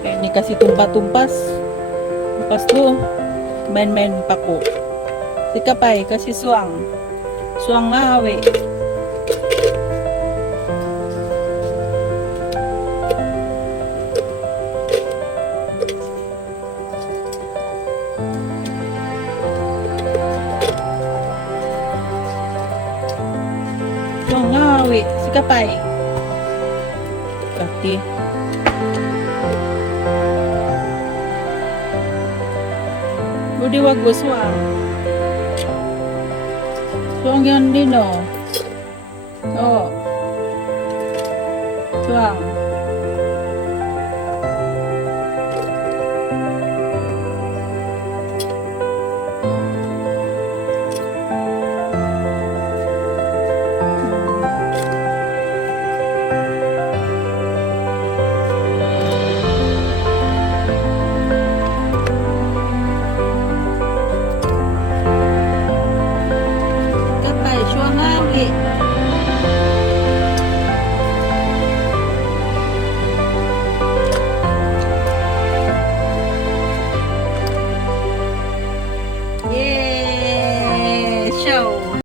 Ni kasi tumpa-tumpas. Tumpas to. Main-main pa ko. Si Kapay kasi suwang. Suwang maawi. Suwang maawi. Si Kapay. Kati. Budi wag go suwang. Suwang yan din oh. Oh.